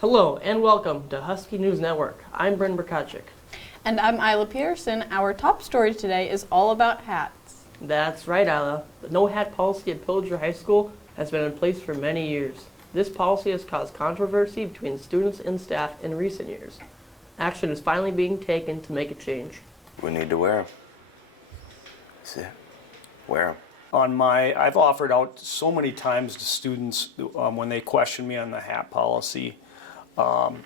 Hello and welcome to Husky News Network. I'm Bryn Brkachik. And I'm Olivia Peterson. Our top story today is all about hats. That's right, Isla. The no hat policy at Pillager High School has been in place for many years. This policy has caused controversy between students and staff in recent years. Action is finally being taken to make a change. We need to wear them. See, wear them. I've offered out so many times to students when they question me on the hat policy. I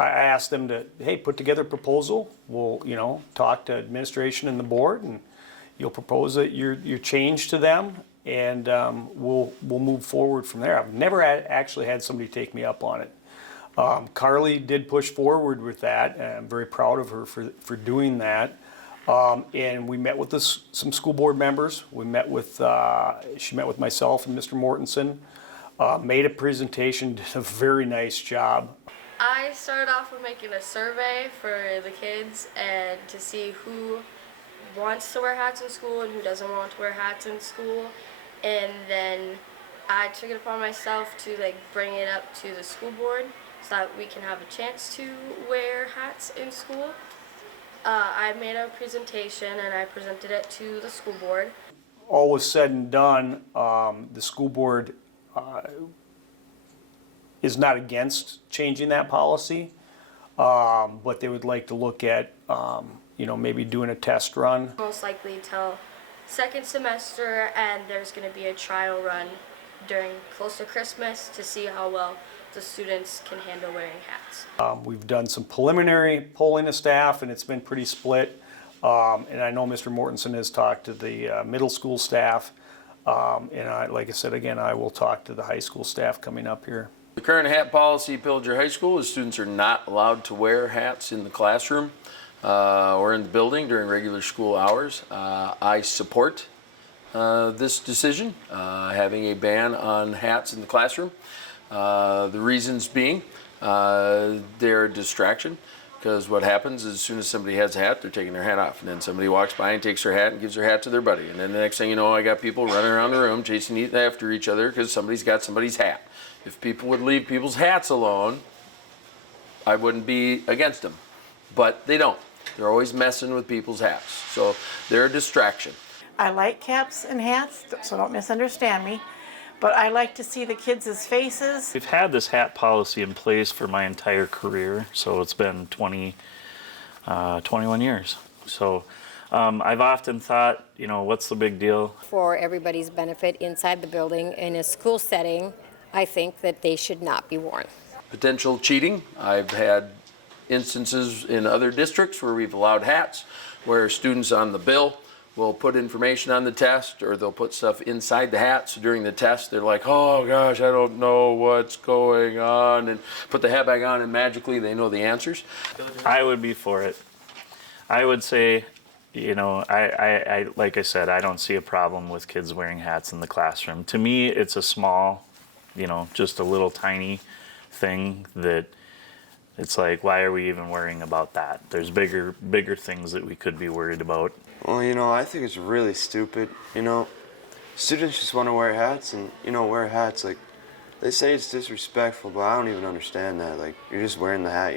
asked them to, hey, put together a proposal. We'll, talk to administration and the board, and you'll propose your change to them, and we'll move forward from there. I've never actually had somebody take me up on it. Carly did push forward with that, and I'm very proud of her for doing that. And we met with some school board members. She met with myself and Mr. Mortensen, made a presentation, did a very nice job. I started off with making a survey for the kids and to see who wants to wear hats in school and who doesn't want to wear hats in school. And then I took it upon myself to bring it up to the school board so that we can have a chance to wear hats in school. I made a presentation and I presented it to the school board. All was said and done, the school board is not against changing that policy, but they would like to look at, maybe doing a test run. Most likely till second semester, and there's going to be a trial run during close to Christmas to see how well the students can handle wearing hats. We've done some preliminary polling of staff, and it's been pretty split. And I know Mr. Mortensen has talked to the middle school staff, and like I said again, I will talk to the high school staff coming up here. The current hat policy at Pillager High School is students are not allowed to wear hats in the classroom or in the building during regular school hours. I support this decision, having a ban on hats in the classroom. The reasons being they're a distraction, because what happens is as soon as somebody has a hat, they're taking their hat off, and then somebody walks by and takes their hat and gives their hat to their buddy, and then the next thing you know, I got people running around the room chasing after each other because somebody's got somebody's hat. If people would leave people's hats alone, I wouldn't be against them, but they don't. They're always messing with people's hats, so they're a distraction. I like caps and hats, so don't misunderstand me, but I like to see the kids' faces. We've had this hat policy in place for my entire career, so it's been 21 years. So I've often thought, what's the big deal? For everybody's benefit inside the building, in a school setting, I think that they should not be worn. Potential cheating. I've had instances in other districts where we've allowed hats, where students on the bill will put information on the test, or they'll put stuff inside the hat. So during the test, they're like, oh gosh, I don't know what's going on, and put the hat back on, and magically they know the answers. I would be for it. I would say, I like I said, I don't see a problem with kids wearing hats in the classroom. To me, it's a small, just a little tiny thing that it's like, why are we even worrying about that? There's bigger things that we could be worried about. Well, I think it's really stupid. Students just want to wear hats and, wear hats. They say it's disrespectful, but I don't even understand that. You're just wearing the hat,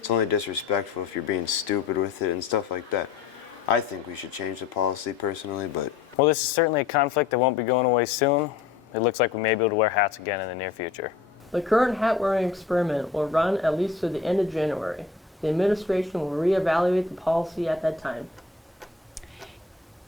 It's only disrespectful if you're being stupid with it and stuff like that. I think we should change the policy personally, but... Well, this is certainly a conflict that won't be going away soon. It looks like we may be able to wear hats again in the near future. The current hat-wearing experiment will run at least through the end of January. The administration will reevaluate the policy at that time.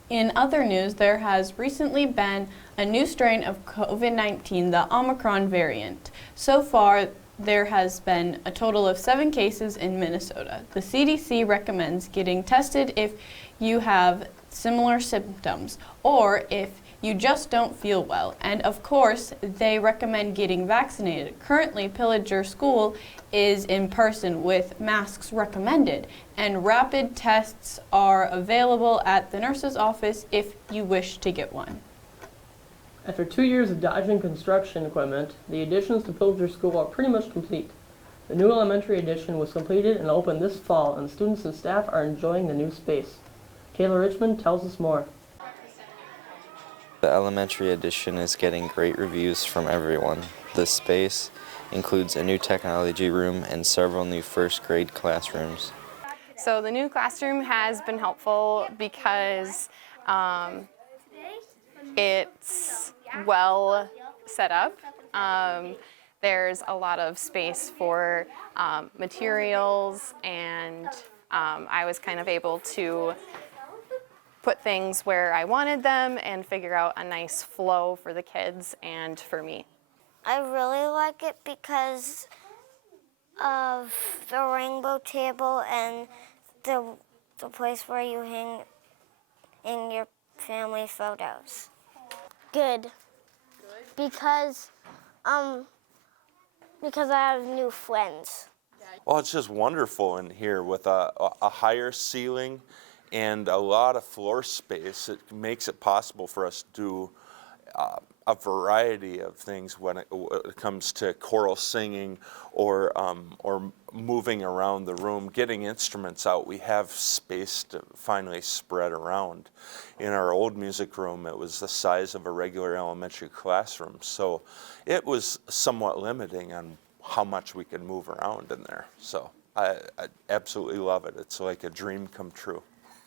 In other news, there has recently been a new strain of COVID-19, the Omicron variant. So far, there has been a total of 7 cases in Minnesota. The CDC recommends getting tested if you have similar symptoms or if you just don't feel well. And of course, they recommend getting vaccinated. Currently, Pillager School is in person with masks recommended, and rapid tests are available at the nurse's office if you wish to get one. After 2 years of dodging construction equipment, the additions to Pillager School are pretty much complete. The new elementary addition was completed and opened this fall, and students and staff are enjoying the new space. Kayla Richmond tells us more. The elementary addition is getting great reviews from everyone. The space includes a new technology room and several new first grade classrooms. So the new classroom has been helpful because it's well set up. There's a lot of space for materials, and I was kind of able to put things where I wanted them and figure out a nice flow for the kids and for me. I really like it because of the rainbow table and the place where you hang your family photos. Good. Because I have new friends. Well, it's just wonderful in here with a higher ceiling and a lot of floor space. It makes it possible for us to do a variety of things when it comes to choral singing or moving around the room, getting instruments out. We have space to finally spread around. In our old music room, it was the size of a regular elementary classroom, so it was somewhat limiting on how much we could move around in there. So I absolutely love it. It's like a dream come true.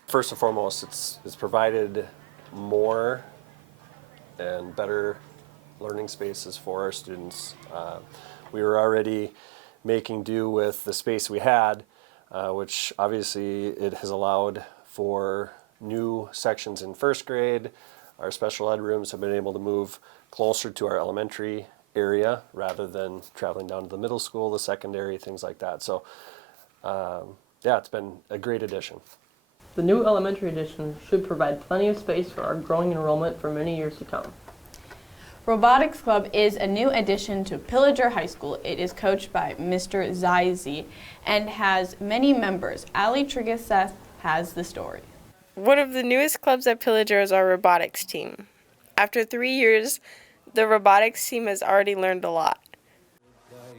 First and foremost, it's provided more and better learning spaces for our students. We were already making do with the space we had, which obviously it has allowed for new sections in first grade. Our special ed rooms have been able to move closer to our elementary area rather than traveling down to the middle school, the secondary, things like that. So yeah, it's been a great addition. The new elementary addition should provide plenty of space for our growing enrollment for many years to come. Robotics Club is a new addition to Pillager High School. It is coached by Mr. Zizi and has many members. Ali Trigaseth has the story. One of the newest clubs at Pillager is our robotics team. After 3 years, the robotics team has already learned a lot.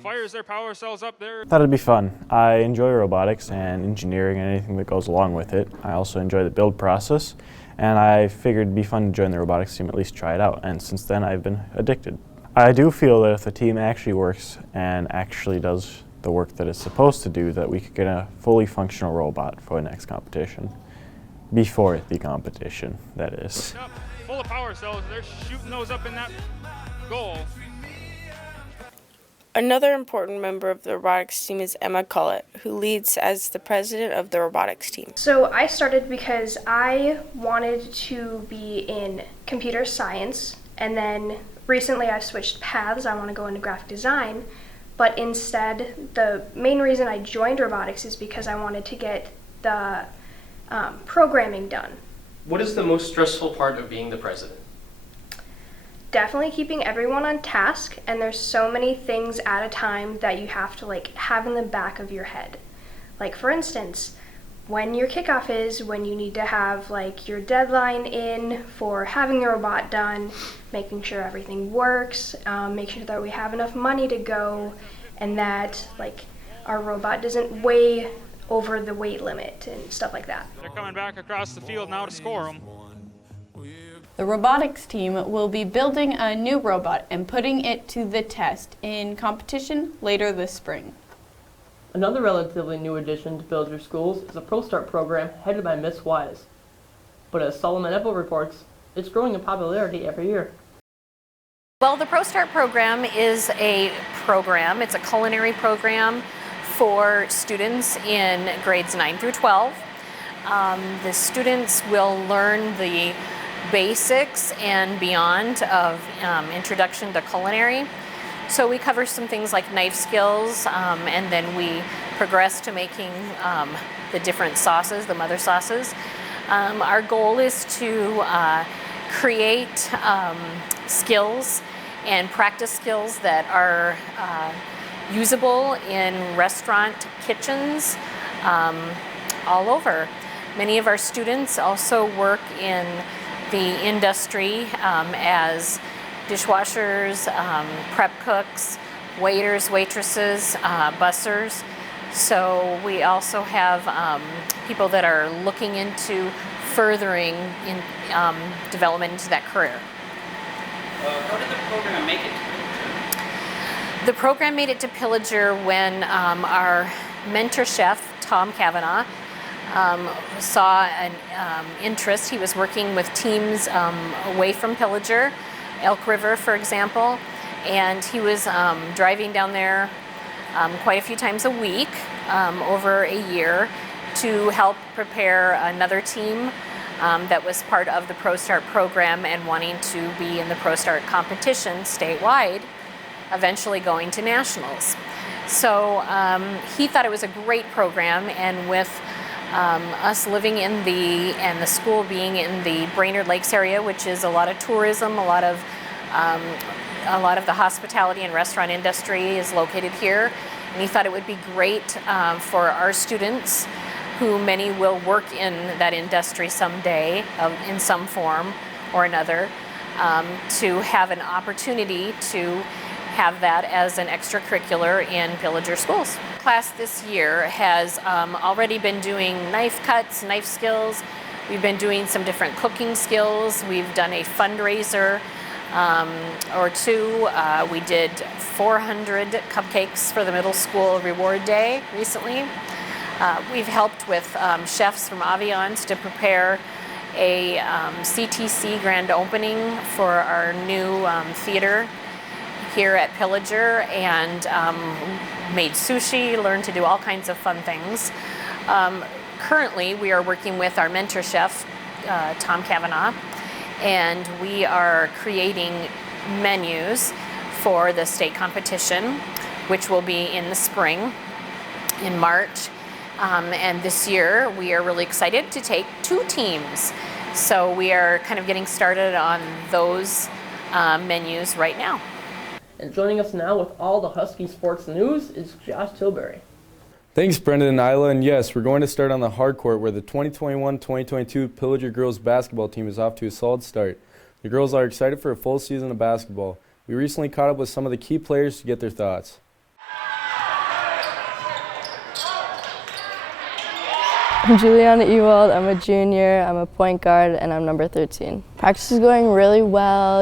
Fires their power cells up there. Thought it'd be fun. I enjoy robotics and engineering and anything that goes along with it. I also enjoy the build process, and I figured it'd be fun to join the robotics team, at least try it out, and since then I've been addicted. I do feel that if the team actually works and actually does the work that it's supposed to do, that we could get a fully functional robot for the next competition. Before the competition, that is. Full of power cells, they're shooting those up in that goal. Another important member of the robotics team is Emma Cullett, who leads as the president of the robotics team. So I started because I wanted to be in computer science, and then recently I've switched paths. I want to go into graphic design, but instead the main reason I joined robotics is because I wanted to get the programming done. What is the most stressful part of being the president? Definitely keeping everyone on task, and there's so many things at a time that you have to have in the back of your head. Like for instance, when your kickoff is, when you need to have your deadline in for having the robot done, making sure everything works, making sure that we have enough money to go, and that our robot doesn't weigh over the weight limit and stuff like that. They're coming back across the field now to score them. The robotics team will be building a new robot and putting it to the test in competition later this spring. Another relatively new addition to Pillager Schools is a Prostart program headed by Miss Wise. But as Solomon Epple reports, it's growing in popularity every year. Well, the Prostart program is a program. It's a culinary program for students in grades 9 through 12. The students will learn the basics and beyond of introduction to culinary. So we cover some things like knife skills, and then we progress to making the different sauces, the mother sauces. Our goal is to create skills and practice skills that are usable in restaurant kitchens all over. Many of our students also work in the industry as dishwashers, prep cooks, waiters, waitresses, bussers. So we also have people that are looking into furthering in development into that career. How did the program make it? The program made it to Pillager when our mentor chef, Tom Kavanaugh, saw an interest. He was working with teams away from Pillager, Elk River, for example, and he was driving down there quite a few times a week over a year to help prepare another team that was part of the Prostart program and wanting to be in the Prostart competition statewide, eventually going to nationals. So he thought it was a great program, and with us living in and the school being in the Brainerd Lakes area, which is a lot of tourism, a lot of the hospitality and restaurant industry is located here, and he thought it would be great for our students, who many will work in that industry someday in some form or another, to have an opportunity to have that as an extracurricular in Pillager schools. Class this year has already been doing knife cuts, knife skills. We've been doing some different cooking skills. We've done a fundraiser or two. We did 400 cupcakes for the middle school reward day recently. We've helped with chefs from Aviance to prepare a CTC grand opening for our new theater here at Pillager, and made sushi, learned to do all kinds of fun things. Currently, we are working with our mentor chef, Tom Kavanaugh, and we are creating menus for the state competition, which will be in the spring, in March. And this year, we are really excited to take 2 teams. So we are kind of getting started on those menus right now. And joining us now with all the Husky sports news is Josh Tilbury. Thanks, Brendan and Isla. And yes, we're going to start on the hard court, where the 2021-2022 Pillager girls basketball team is off to a solid start. The girls are excited for a full season of basketball. We recently caught up with some of the key players to get their thoughts. I'm Juliana Ewald. I'm a junior, I'm a point guard, and I'm number 13. Practice is going really well.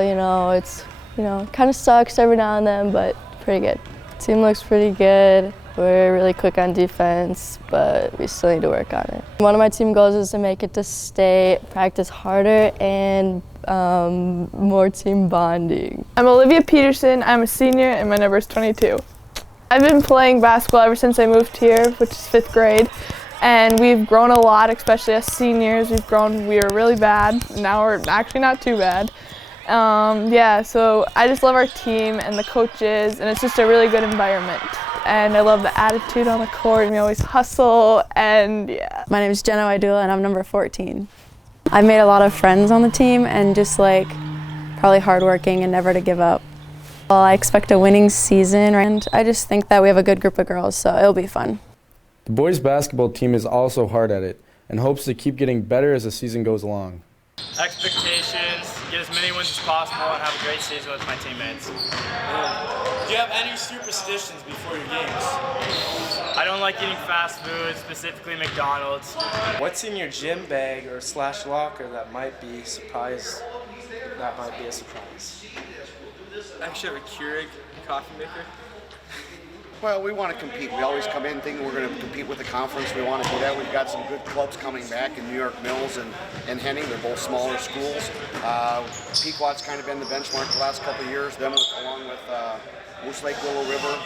It's kind of sucks every now and then, but pretty good. Team looks pretty good. We're really quick on defense, but we still need to work on it. One of my team goals is to make it to state, practice harder, and more team bonding. I'm Olivia Peterson. I'm a senior, and my number is 22. I've been playing basketball ever since I moved here, which is 5th grade. And we've grown a lot, especially as seniors. We were really bad, and now we're actually not too bad. So I just love our team and the coaches, and it's just a really good environment. And I love the attitude on the court, and we always hustle, and yeah. My name is Jenna Idula, and I'm number 14. I've made a lot of friends on the team, and just probably hardworking and never to give up. Well, I expect a winning season, and I just think that we have a good group of girls, so it'll be fun. The boys basketball team is also hard at it and hopes to keep getting better as the season goes along. Expectations, get as many wins as possible, and have a great season with my teammates. Do you have any superstitions before your games? I don't like eating fast food, specifically McDonald's. What's in your gym bag or / locker that might be a surprise? I actually have a Keurig coffee maker. Well, we want to compete. We always come in thinking we're going to compete with the conference. We want to do that. We've got some good clubs coming back in New York Mills and Henning. They're both smaller schools. Pequot's kind of been the benchmark the last couple of years. Them along with Moose Lake, Willow River,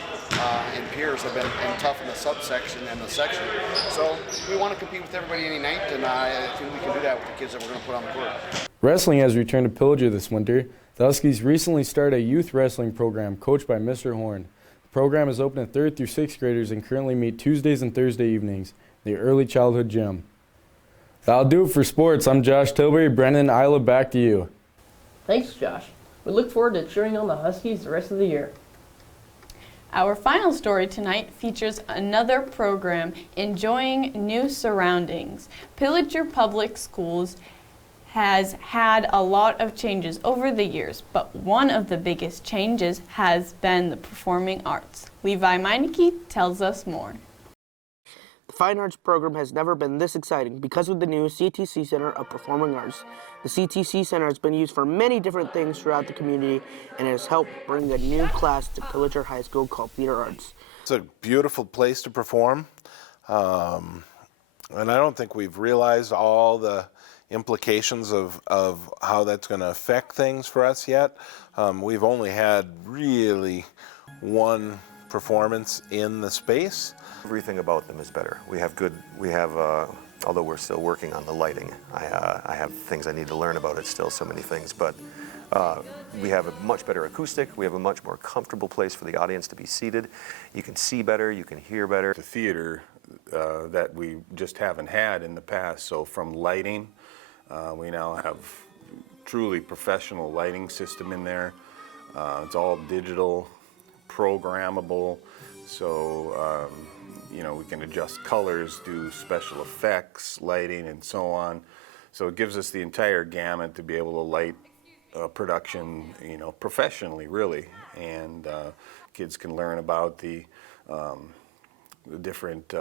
and Pierce have been tough in the subsection and the section. So we want to compete with everybody any night, and I think we can do that with the kids that we're going to put on the court. Wrestling has returned to Pillager this winter. The Huskies recently started a youth wrestling program coached by Mr. Horn. The program is open to 3rd through 6th graders and currently meet Tuesdays and Thursday evenings in the early childhood gym. That'll do it for sports. I'm Josh Tilbury. Brendan and Isla, back to you. Thanks, Josh. We look forward to cheering on the Huskies the rest of the year. Our final story tonight features another program enjoying new surroundings. Pillager Public Schools has had a lot of changes over the years, but one of the biggest changes has been the performing arts. Levi Meineke tells us more. The Fine Arts program has never been this exciting because of the new CTC Center of Performing Arts. The CTC Center has been used for many different things throughout the community and has helped bring a new class to Pillager High School called Theater Arts. It's a beautiful place to perform, and I don't think we've realized all the implications of how that's going to affect things for us yet. We've only had really one performance in the space. Everything about them is better. Although we're still working on the lighting, I have things I need to learn about it still, so many things, but we have a much better acoustic, we have a much more comfortable place for the audience to be seated. You can see better, you can hear better. The theater that we just haven't had in the past, so from lighting, we now have truly professional lighting system in there. It's all digital, programmable, so we can adjust colors, do special effects, lighting, and so on. So it gives us the entire gamut to be able to light production, professionally, really. And kids can learn about the different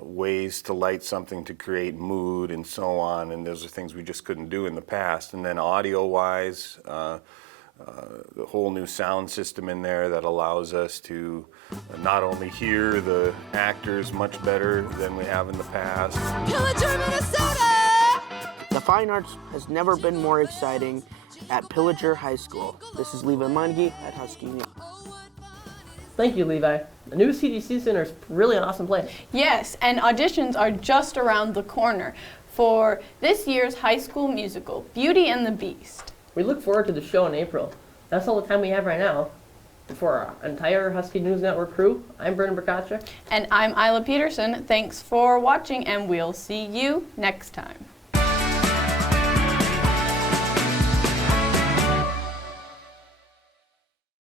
ways to light something to create mood and so on. And those are things we just couldn't do in the past. And then audio-wise, the whole new sound system in there that allows us to not only hear the actors much better than we have in the past. Pillager, Minnesota! The Fine Arts has never been more exciting at Pillager High School. This is Levi Mungie at Husky News. Thank you, Levi. The new CTC Center is really an awesome place. Yes, and auditions are just around the corner for this year's high school musical, Beauty and the Beast. We look forward to the show in April. That's all the time we have right now. For our entire Husky News Network crew, I'm Brendan Brokachik. And I'm Isla Peterson. Thanks for watching, and we'll see you next time.